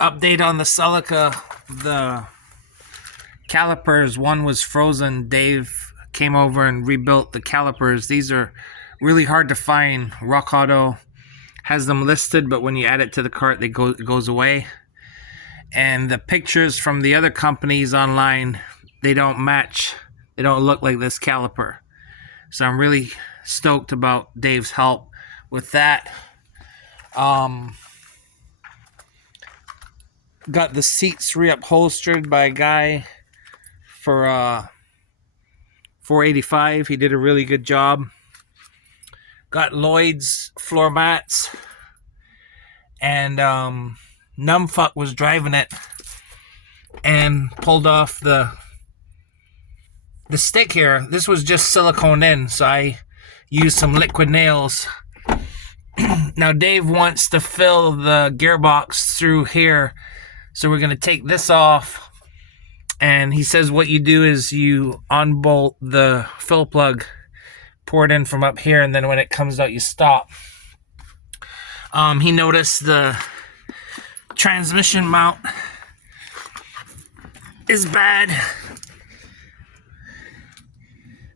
Update on the Celica. The calipers, one was frozen. Dave came over and rebuilt the calipers. These are really hard to find. Rock Auto has them listed, but when you add it to the cart, it goes away. And the pictures from the other companies online, they don't match. They don't look like this caliper. So I'm really stoked about Dave's help with that. Got the seats reupholstered by a guy for $485. He did a really good job. Got Lloyd's floor mats, and Numfuck was driving it and pulled off the stick here. This was just silicone in, so I used some liquid nails. Now Dave wants to fill the gearbox through here, so we're going to take this off, and he says what you do is you unbolt the fill plug, pour it in from up here, and then when it comes out you stop. He noticed the transmission mount is bad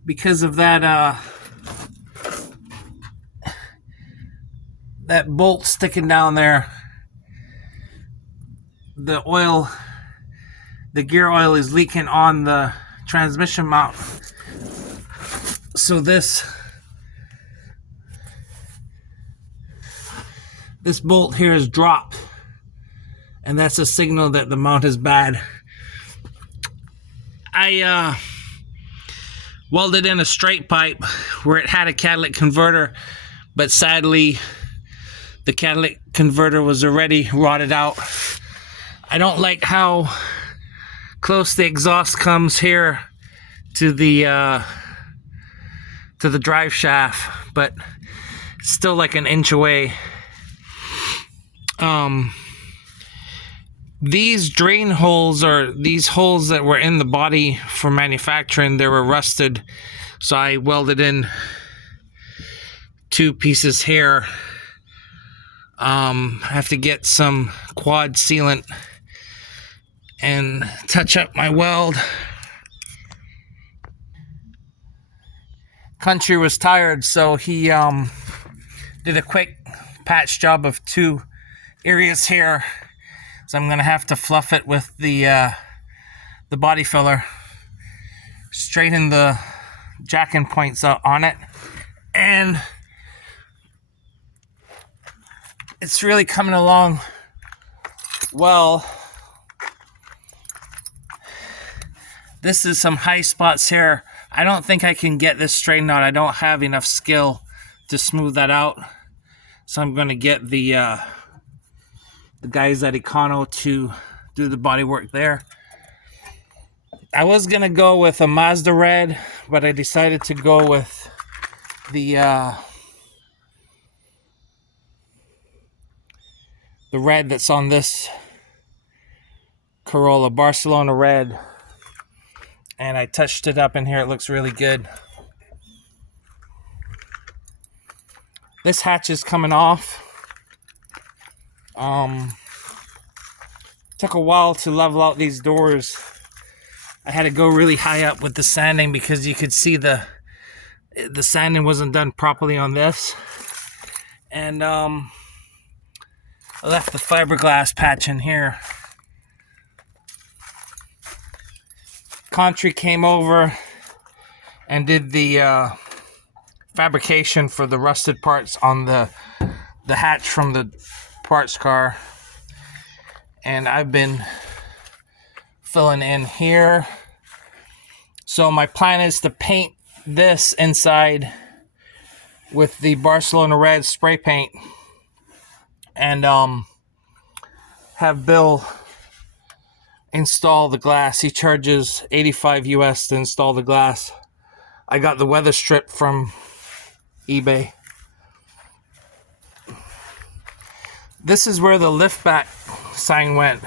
because of that that bolt sticking down there. The gear oil is leaking on the transmission mount. So this bolt here is dropped, and that's a signal that the mount is bad. I welded in a straight pipe where it had a catalytic converter, but sadly the catalytic converter was already rotted out. I don't like how close the exhaust comes here to the drive shaft, but it's still like an inch away. These drain holes, or these holes that were in the body for manufacturing, they were rusted, so I welded in 2 pieces here. I have to get some quad sealant and touch up my weld. Contrie was tired, so he did a quick patch job of 2 areas here. So I'm gonna have to fluff it with the body filler, straighten the jacking points out on it, and it's really coming along well. This is some high spots here. I don't think I can get this straightened out. I don't have enough skill to smooth that out. So I'm gonna get the guys at Econo to do the body work there. I was gonna go with a Mazda red, but I decided to go with the red that's on this Corolla, Barcelona red. And I touched it up in here. It looks really good. This hatch is coming off. Took a while to level out these doors. I had to go really high up with the sanding because you could see the sanding wasn't done properly on this. And I left the fiberglass patch in here. Contrie came over and did the fabrication for the rusted parts on the hatch from the parts car, and I've been filling in here. So my plan is to paint this inside with the Barcelona red spray paint, and have Bill install the glass. He charges $85 US to install the glass. I got the weather strip from eBay. This is where the lift back sign went,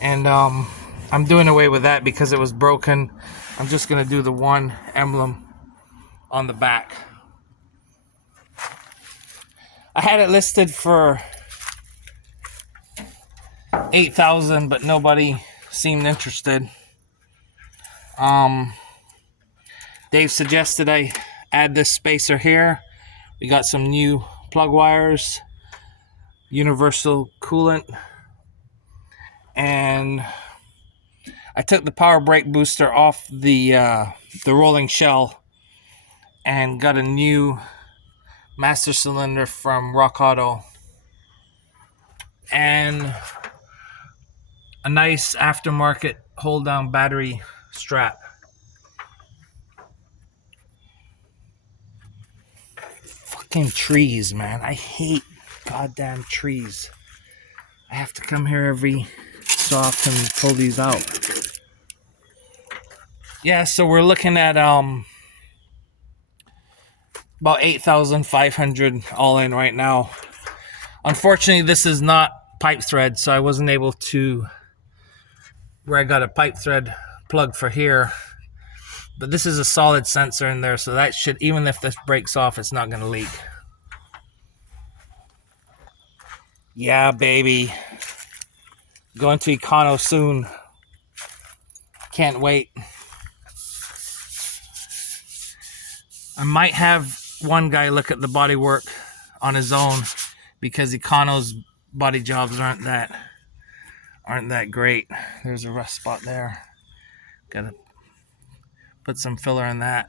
and I'm doing away with that because it was broken. I'm just gonna do the one emblem on the back. I had it listed for $8,000, but nobody seemed interested. Dave suggested I add this spacer here. We got some new plug wires, universal coolant, and I took the power brake booster off the rolling shell and got a new master cylinder from Rock Auto and a nice aftermarket hold down battery strap. Fucking trees, man. I hate goddamn trees. I have to come here every so often and pull these out. Yeah, so we're looking at about 8,500 all in right now. Unfortunately, this is not pipe thread, so I wasn't able to, where I got a pipe thread plug for here. But this is a solid sensor in there, so that should, even if this breaks off, it's not going to leak. Yeah, baby. Going to Econo soon. Can't wait. I might have one guy look at the body work on his own because Econo's body jobs aren't that great. There's a rust spot there. Gotta put some filler in that.